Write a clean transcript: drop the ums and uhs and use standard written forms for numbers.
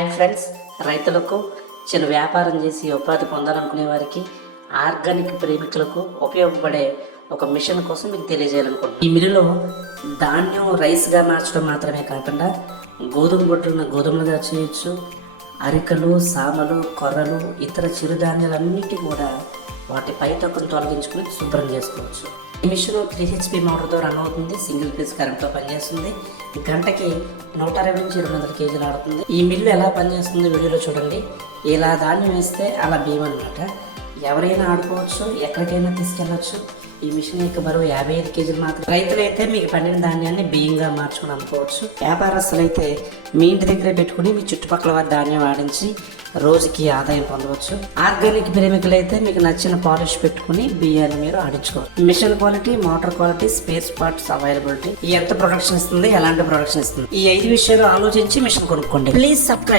Hi friends, రైతులకు చిన్న వ్యాపారం చేసి ఉపాధి పొందాలనుకునే వారికి, ఆర్గానిక్ ప్రేమికులకు ఉపయోగపడే ఒక మిషన్ కోసం మీకు తెలియజేయాలనుకుంటున్నాను. ఈ మిల్లులో ధాన్యం రైస్గా మార్చడం మాత్రమే కాకుండా గోధుమ బొట్టులను గోధుమలుగా చేయొచ్చు, అరికలు, సామలు, కొర్రలు, ఇతర చిరుధాన్యాలన్నిటి కూడా వాటి పై తొక్కను తొలగించుకుని శుభ్రం చేసుకోవచ్చు. ఈ మిషన్ 3 HP మోటార్తో రన్ అవుతుంది. సింగిల్ ఫేజ్ కరెంట్తో పనిచేస్తుంది. గంటకి 120 నుంచి 200 కేజీలు ఆడుతుంది. ఈ మిల్లు ఎలా పనిచేస్తుందో వీడియోలో చూడండి. ఇలా ధాన్యం వేస్తే అలా బియ్యం అనమాట. ఎవరైనా ఆడుకోవచ్చు, ఎక్కడికైనా తీసుకెళ్ళవచ్చు. ఈ మిషన్ యొక్క బరువు 55 కేజీలు మాత్రం. రైతులైతే మీకు పండిన ధాన్యాన్ని బియ్యంగా మార్చుకుని అమ్ముకోవచ్చు. వ్యాపారస్తులు అయితే మీ ఇంటి దగ్గరే పెట్టుకుని మీ చుట్టుపక్కల వారి ధాన్యం ఆడించి రోజుకి ఆదాయం పొందవచ్చు. ఆర్గానిక్ ప్రేమికులు అయితే మీకు నచ్చిన పాలిష్ పెట్టుకుని బియ్యాన్ని మీరు ఆడించుకోవచ్చు. Machine quality, motor quality, spare parts availability, ఎంత ప్రొడక్షన్ ఇస్తుంది, ఎలాంటి ప్రొడక్షన్ ఇస్తుంది, ఈ 5 విషయాలు ఆలోచించి మిషన్ కొనుక్కోండి. Please subscribe.